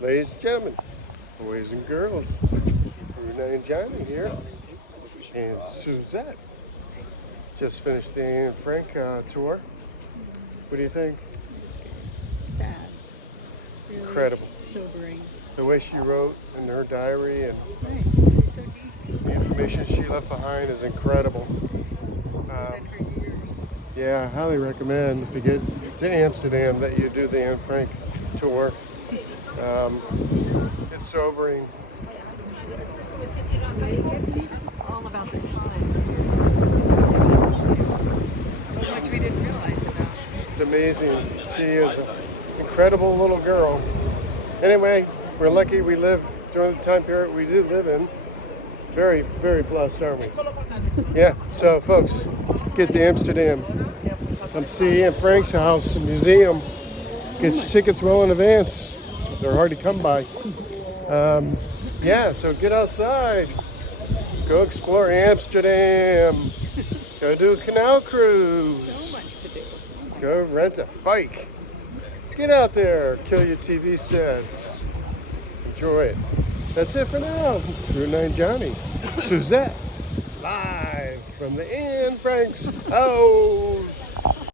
Ladies and gentlemen, boys and girls, Bruna and Johnny here, and Suzette just finished the Anne Frank tour. What do you think? It was good. Sad. Really Incredible. sobering. The way she wrote in her diary and Right. She's so deep. the information she left behind is incredible. And her years. Yeah, I highly recommend if you get to Amsterdam that you do the Anne Frank tour. It's sobering. It's all about the time. So much we didn't realize about. It's amazing. She is an incredible little girl. Anyway, we're lucky we live during the time period we do live in. Very, very blessed, aren't we? Yeah, so folks, get to Amsterdam. Come see Anne Frank's house, museum. Get your tickets well in advance. They're hard to come by. Yeah, so get outside. Go explore Amsterdam. Go do a canal cruise. So much to do. Go rent a bike. Get out there. Kill your TV sets. Enjoy it. That's it for now. Bruna and Johnny. Suzette. Live from the Anne Frank's house.